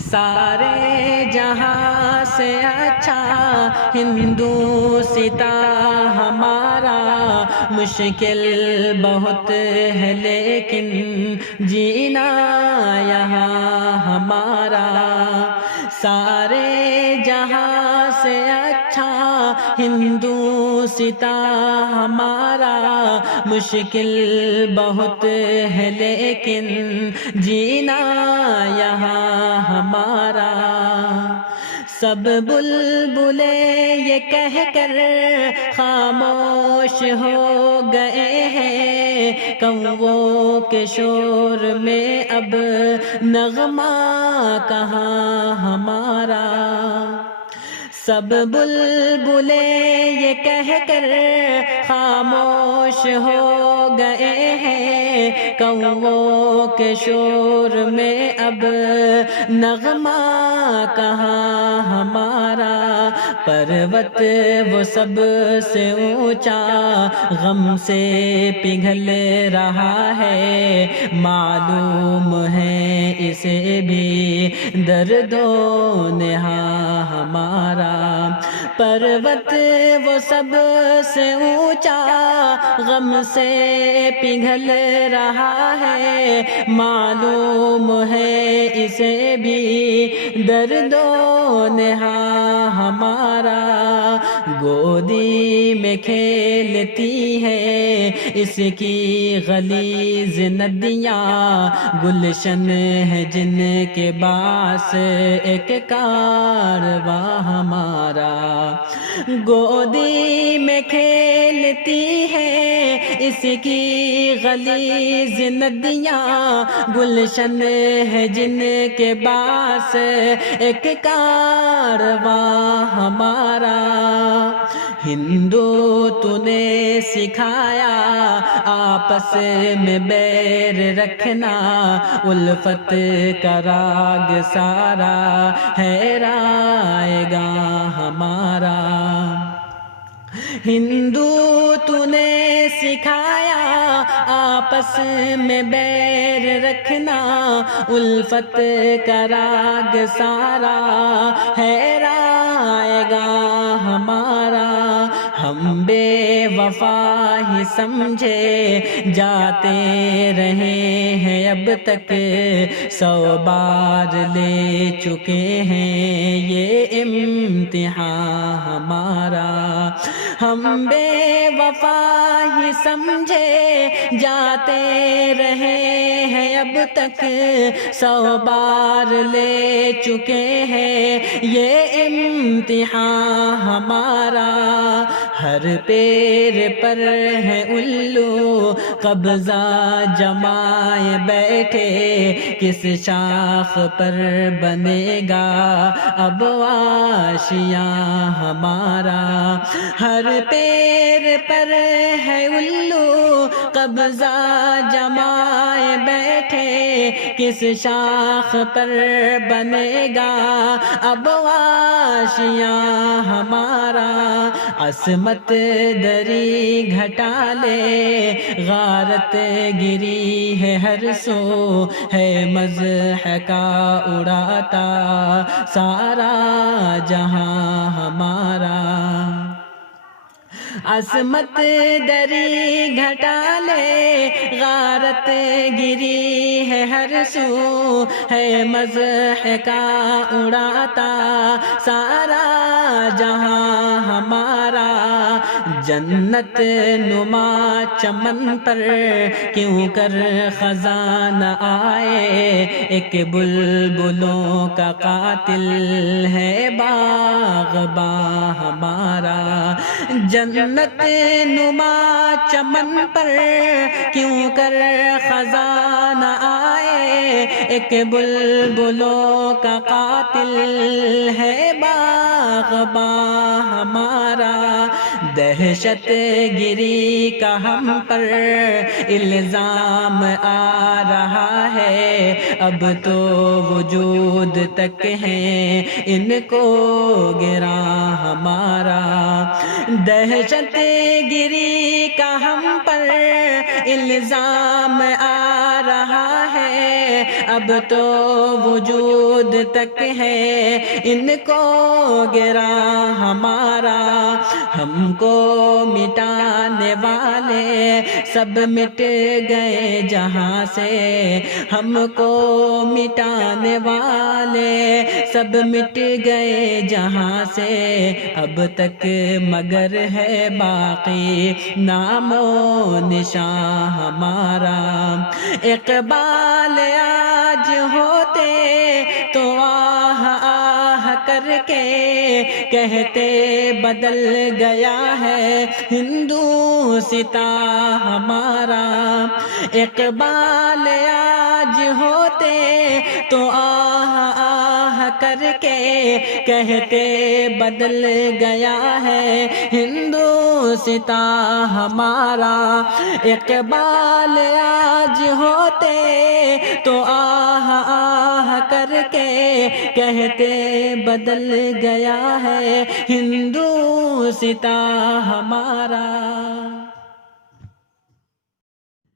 سارے جہاں سے اچھا ہندوستاں ہمارا، مشکل بہت ہے لیکن جینا یہاں ہمارا۔ سارے جہاں سے اچھا ہندوستاں ہمارا، مشکل بہت ہے لیکن جینا یہاں ہمارا۔ سب بلبلیں یہ کہہ کر خاموش ہو گئے ہیں، کوؤں کے شور میں اب نغمہ کہاں ہمارا۔ سب بلبلیں یہ کہہ کر خاموش ہو گئے ہیں، کوؤں کے شور میں اب نغمہ کہاں ہمارا۔ پروت وہ سب سے اونچا غم سے پگھل رہا ہے، معلوم ہے اسے بھی درد و نہاں ہمارا۔ پروت وہ سب سے اونچا غم سے پگھل رہا ہے، معلوم ہے اسے بھی درد و نہاں ہمارا۔ گودی میں کھیلتی ہے اس کی غلیظ ندیاں، گلشن ہے جن کے باعث ایک کارواں ہمارا۔ گودی میں کھیلتی ہے اس کی غلیظ ندیاں، گلشن ہے جن کے باعث ایک کارواں ہمارا۔ ہندو تو نے سکھایا آپس میں بیر رکھنا، الفت کا راگ سارا ہے رائے گاں ہمارا۔ ہندو تو نے سکھایا آپس میں بیر رکھنا، الفت کا راگ سارا ہے رائے گاں ہمارا۔ ہم بے وفا ہی سمجھے جاتے رہے ہیں اب تک، 100 بار لے چکے ہیں یہ امتحان ہمارا۔ ہم بے وفا ہی سمجھے جاتے رہے ہیں اب تک، 100 بار لے چکے ہیں یہ امتحان ہمارا۔ ہر پیر پر ہے الو قبضہ جمائے بیٹھے، کس شاخ پر بنے گا اب آشیاں ہمارا۔ ہر پیر پر ہے الو قبضہ جمائے بیٹھے، کس شاخ پر بنے گا اب آشیاں ہمارا۔ عصمت دری گھٹا لے غارت گری ہے ہر سو، ہے مزح کا اڑاتا سارا جہاں ہمارا۔ عصمت دری گھٹا لے غارت گری ہے ہر سو، ہے مزح کا اڑاتا سارا جہاں ہمارا۔ جنت نما چمن پر کیوں کر خزاں نہ آئے، ایک بلبلوں کا قاتل ہے باغباں ہمارا۔ جنت نما چمن پر کیوں کر خزاں نہ آئے، ایک بلبلوں کا قاتل ہے باغباں ہمارا۔ دہشت گری کا ہم پر الزام آ رہا ہے، اب تو وجود تک ہے ان کو گراں ہمارا۔ دہشت گری کا ہم پر الزام آ رہا ہے، اب تو وجود وجود تک ہے ان کو گرا ہمارا، ہم کو مٹانے والے سب مٹ گئے جہاں سے، ہم کو مٹانے والے سب مٹ گئے جہاں سے، اب تک مگر ہے باقی نام و نشان ہمارا۔ اقبال آج ہوتے تو آہ آہ کر کے کہتے بدل گیا ہے ہندوستاں ہمارا۔ اقبال آج ہوتے تو آہ آہ کر کے کہتے بدل گیا ہے ہندوستاں ہمارا۔ اقبال آج ہوتے تو آہ آہ کر کے کہتے بدل گیا ہے ہندوستاں ہمارا۔